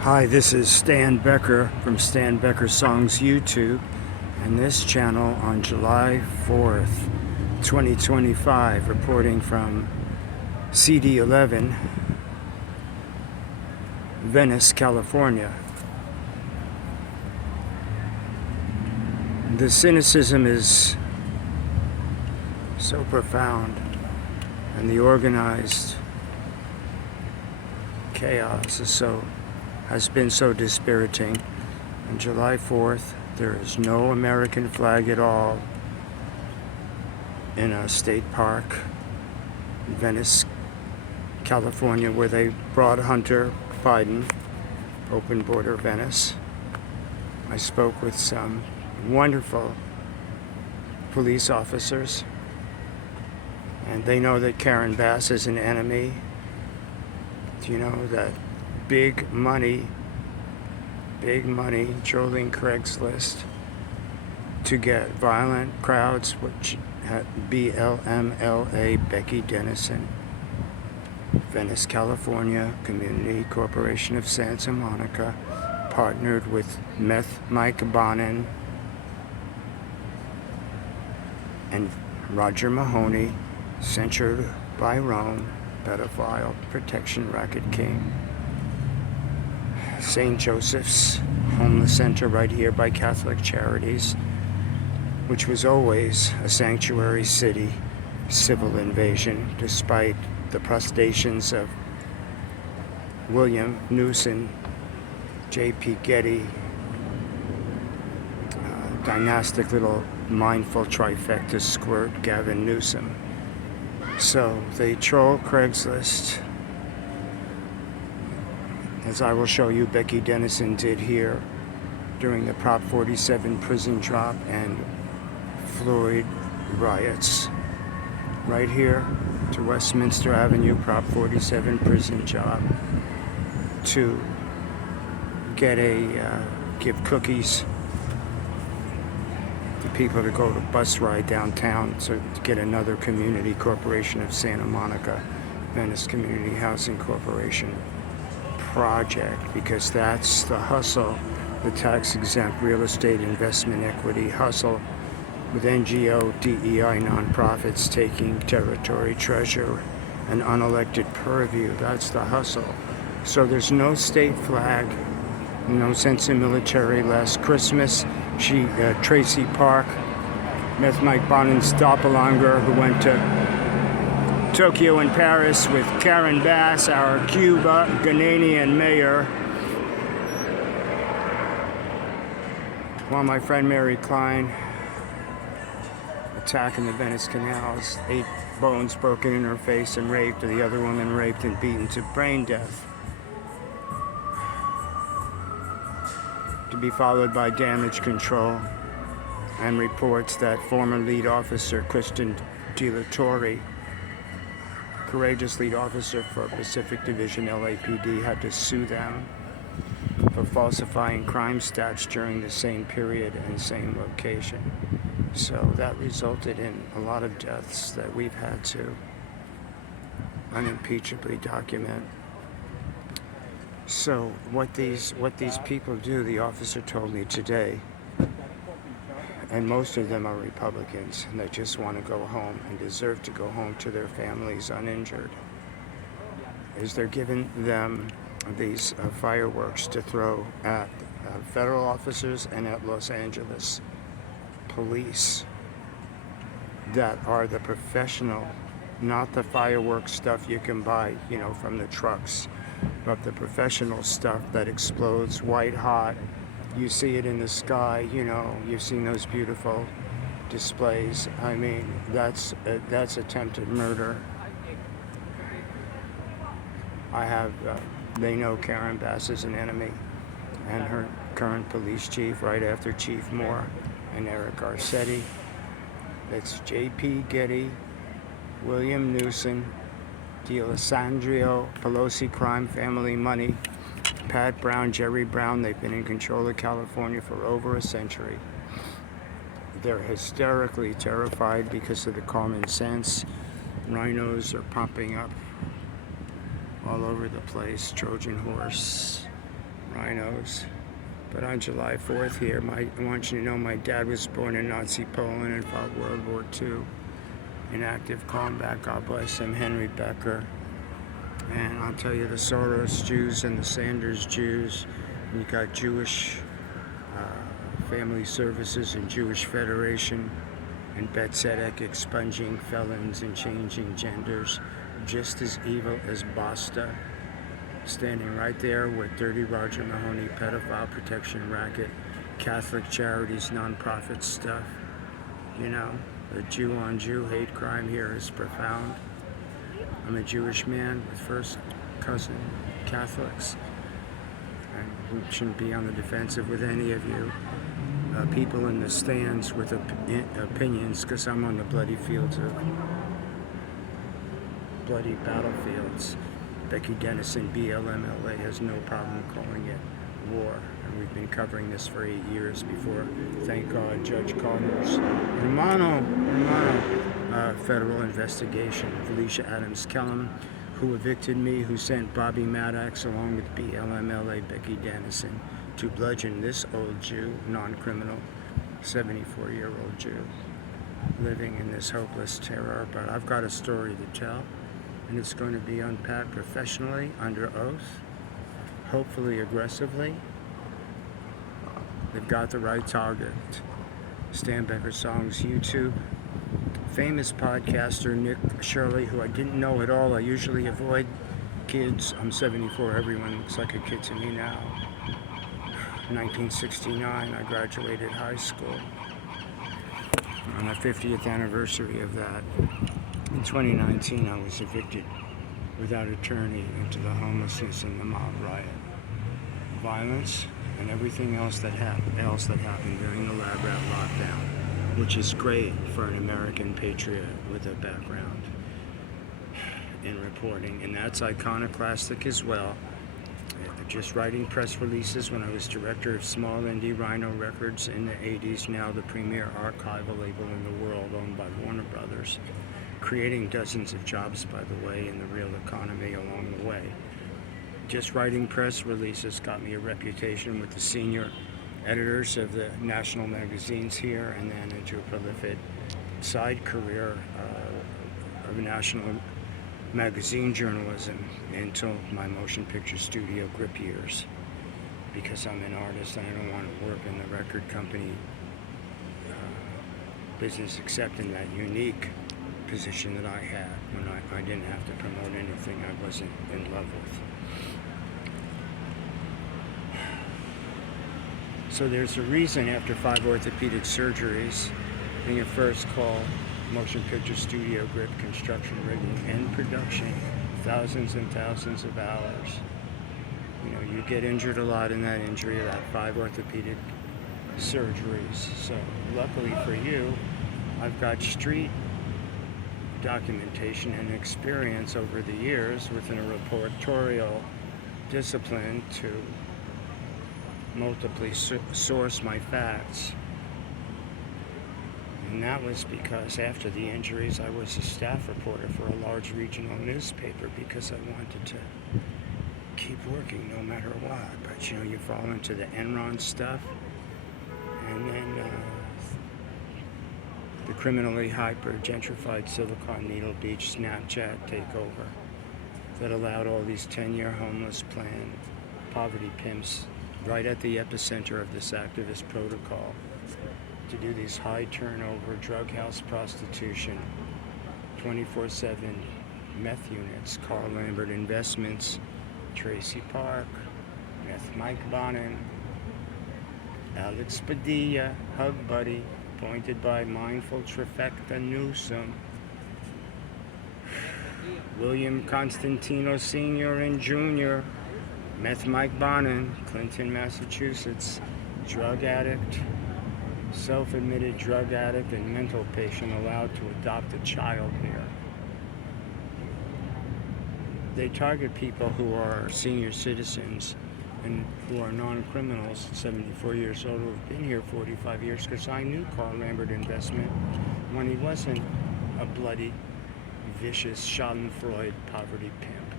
Hi, this is Stan Becker from Stan Becker Songs YouTube, and this channel on July 4th, 2025, reporting from CD11, Venice, California. The cynicism is so profound, and the organized chaos has been so dispiriting. On July 4th, there is no American flag at all in a state park in Venice, California, where they brought Hunter Biden, open border Venice. I spoke with some wonderful police officers, and they know that Karen Bass is an enemy. Do you know that big money trolling Craigslist to get violent crowds, which had BLMLA, Becky Dennison, Venice, California, Community Corporation of Santa Monica, partnered with Meth Mike Bonin and Roger Mahoney, censured by Rome, pedophile, protection racket king. St. Joseph's Homeless Center right here by Catholic Charities, which was always a sanctuary city, civil invasion, despite the protestations of William Newsom, J.P. Getty, dynastic little mindful trifecta squirt, Gavin Newsom. So they troll Craigslist, as I will show you Becky Dennison did here during the Prop 47 prison drop and Floyd riots. Right here to Westminster Avenue, Prop 47 prison job, to get give cookies to people to go to bus ride downtown to get another Community Corporation of Santa Monica, Venice Community Housing Corporation project, because that's the hustle, the tax-exempt real estate investment equity hustle with NGO, DEI nonprofits taking territory, treasure, and unelected purview. That's the hustle. So there's no state flag, no sense of military. Last Christmas, Tracy Park, Meth Mike Bonin's doppelganger, who went to Tokyo and Paris with Karen Bass, our Cuba Ghanaian mayor, while my friend Mary Klein attacking the Venice canals, 8 bones broken in her face and raped, and the other woman raped and beaten to brain death, to be followed by damage control and reports that former lead officer Christian De La Torre, courageous lead officer for Pacific Division LAPD, had to sue them for falsifying crime stats during the same period and same location. So that resulted in a lot of deaths that we've had to unimpeachably document. So what these people do, the officer told me today, and most of them are Republicans, and they just want to go home and deserve to go home to their families uninjured, is they're giving them these fireworks to throw at federal officers and at Los Angeles police that are the professional, not the fireworks stuff you can buy, from the trucks, but the professional stuff that explodes white hot. You see it in the sky, you've seen those beautiful displays. I mean, that's attempted murder. They know Karen Bass is an enemy, and her current police chief, right after Chief Moore and Eric Garcetti. It's J.P. Getty, William Newsom, D'Alessandro, Pelosi crime family money, Pat Brown, Jerry Brown. They've been in control of California for over a century. They're hysterically terrified because of the common sense. Rhinos are popping up all over the place. Trojan horse rhinos. But on July 4th here, I want you to know my dad was born in Nazi Poland and fought World War II. In active combat, God bless him, Henry Becker. And I'll tell you, the Soros Jews and the Sanders Jews, you got Jewish Family Services and Jewish Federation and Bet Tzedek expunging felons and changing genders, just as evil as Basta, standing right there with Dirty Roger Mahoney, pedophile protection racket, Catholic charities, nonprofit stuff. You know, the Jew-on-Jew hate crime here is profound. I'm a Jewish man with first cousin Catholics, and we shouldn't be on the defensive with any of you people in the stands with opinions, because I'm on the bloody fields of bloody battlefields. Becky Dennison, BLMLA, has no problem calling it war, and we've been covering this for 8 years before, thank God, Judge Carter's Romano federal investigation. Felicia Adams Kellum, who evicted me, who sent Bobby Maddox along with BLMLA Becky Dennison to bludgeon this old Jew, non-criminal, 74-year-old Jew, living in this hopeless terror. But I've got a story to tell, and it's going to be unpacked professionally, under oath, hopefully aggressively. They've got the right target. Stan Becker Songs YouTube. Famous podcaster Nick Shirley, who I didn't know at all. I usually avoid kids. I'm 74. Everyone looks like a kid to me now. 1969, I graduated high school. On the 50th anniversary of that, in 2019, I was evicted without attorney into the homelessness and the mob riot, violence, and everything else that happened during the lab rat lockdown, which is great for an American patriot with a background in reporting, and that's iconoclastic as well. Just writing press releases when I was director of Small Indie Rhino Records in the 80s, now the premier archival label in the world, owned by Warner Brothers, creating dozens of jobs, by the way, in the real economy along the way. Just writing press releases got me a reputation with the senior editors of the national magazines here, and then into a prolific side career of national magazine journalism until my motion picture studio grip years, because I'm an artist and I don't want to work in the record company business, except in that unique position that I had when I didn't have to promote anything I wasn't in love with. So there's a reason, after 5 orthopedic surgeries, being a first call, motion picture studio grip, construction, rigging, and production, thousands and thousands of hours. You know, you get injured a lot in that injury, that 5 orthopedic surgeries. So luckily for you, I've got street documentation and experience over the years within a reportorial discipline to multiply source my facts. And that was because after the injuries, I was a staff reporter for a large regional newspaper because I wanted to keep working no matter what. But you know, you fall into the Enron stuff, and then the criminally hyper-gentrified Silicon Needle Beach Snapchat takeover that allowed all these 10-year homeless plan poverty pimps right at the epicenter of this activist protocol to do these high turnover drug house prostitution, 24/7 meth units, Carl Lambert Investments, Tracy Park, Meth Mike Bonin, Alex Padilla, Hug Buddy, appointed by mindful Trifecta Newsom, William Constantino Sr. and Jr., Meth Mike Bonin, Clinton, Massachusetts, drug addict, self-admitted drug addict and mental patient allowed to adopt a child here. They target people who are senior citizens and who are non-criminals, 74 years old, who have been here 45 years, because I knew Carl Lambert Investment when he wasn't a bloody, vicious Schadenfreude poverty pimp.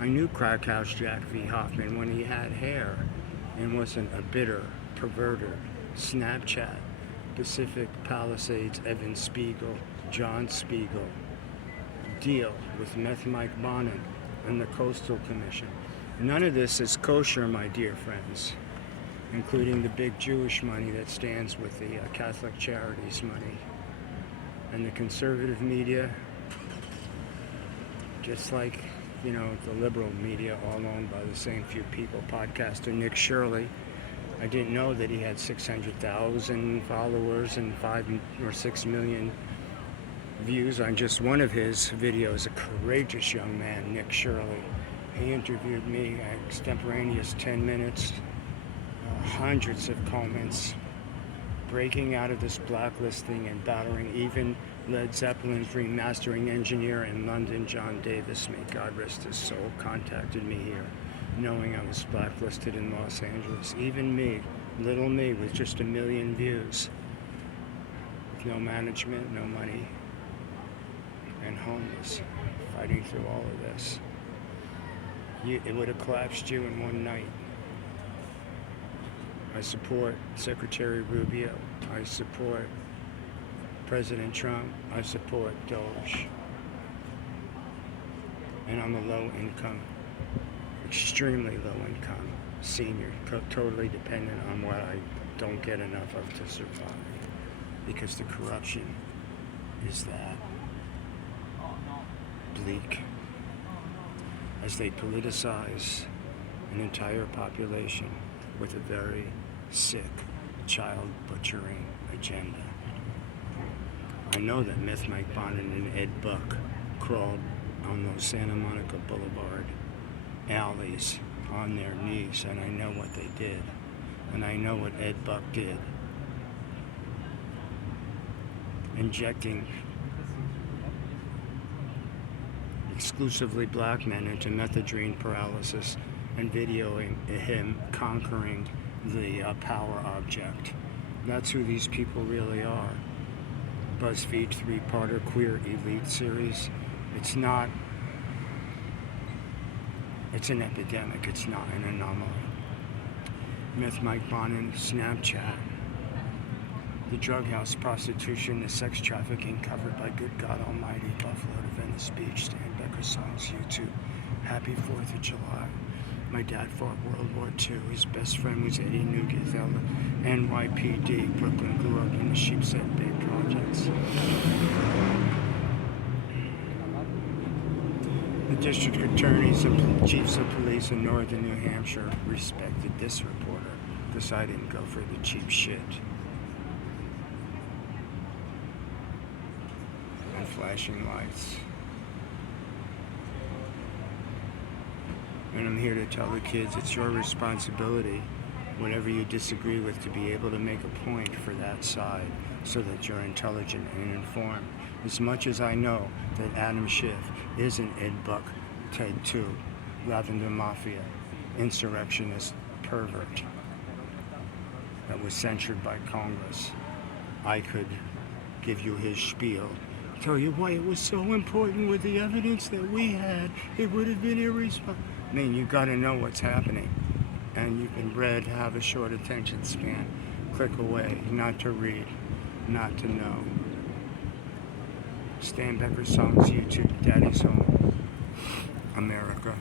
I knew Crackhouse Jack V. Hoffman when he had hair and wasn't a bitter, perverted, Snapchat, Pacific Palisades, Evan Spiegel, John Spiegel, deal with Meth Mike Bonin and the Coastal Commission. None of this is kosher, my dear friends, including the big Jewish money that stands with the Catholic Charities money. And the conservative media, just like, you know, the liberal media, all owned by the same few people. Podcaster Nick Shirley, I didn't know that he had 600,000 followers and 5 or 6 million views on just one of his videos. A courageous young man, Nick Shirley. He interviewed me, extemporaneous 10 minutes, hundreds of comments, breaking out of this blacklisting and battering even Led Zeppelin's remastering engineer in London, John Davis, may God rest his soul, contacted me here, knowing I was blacklisted in Los Angeles. Even me, little me, with just 1 million views, with no management, no money, and homeless, fighting through all of this. It would have collapsed you in one night. I support Secretary Rubio. I support President Trump. I support Doge. And I'm a low-income, extremely low-income senior, totally dependent on what I don't get enough of to survive. Because the corruption is that bleak. As they politicize an entire population with a very sick, child-butchering agenda. I know that Meth Mike Bonin and Ed Buck crawled on those Santa Monica Boulevard alleys on their knees, and I know what they did. And I know what Ed Buck did. Injecting exclusively black men into methadone paralysis and videoing him conquering the power object. That's who these people really are. BuzzFeed 3-parter Queer Elite series. It's not, it's an epidemic, it's not an anomaly. Meth Mike Bonin, Snapchat, the drug house, prostitution, the sex trafficking covered by good God Almighty, Buffalo to Venice Beach, Stan Becker Songs, YouTube. Happy 4th of July. My dad fought World War II. His best friend was Eddie Nugent, NYPD. Brooklyn grew up in the Sheepshead Bay projects. The district attorneys and chiefs of police in northern New Hampshire respected this reporter because I didn't go for the cheap shit. And flashing lights. And I'm here to tell the kids it's your responsibility, whatever you disagree with, to be able to make a point for that side so that you're intelligent and informed. As much as I know that Adam Schiff is an Ed Buck, Ted 2, Lavender Mafia, insurrectionist pervert that was censured by Congress, I could give you his spiel, tell you why it was so important with the evidence that we had. It would have been irresponsible. I mean, you got to know what's happening, and you've been bred to have a short attention span. Click away, not to read, not to know. Stan Becker Songs, YouTube, Daddy's Home, America.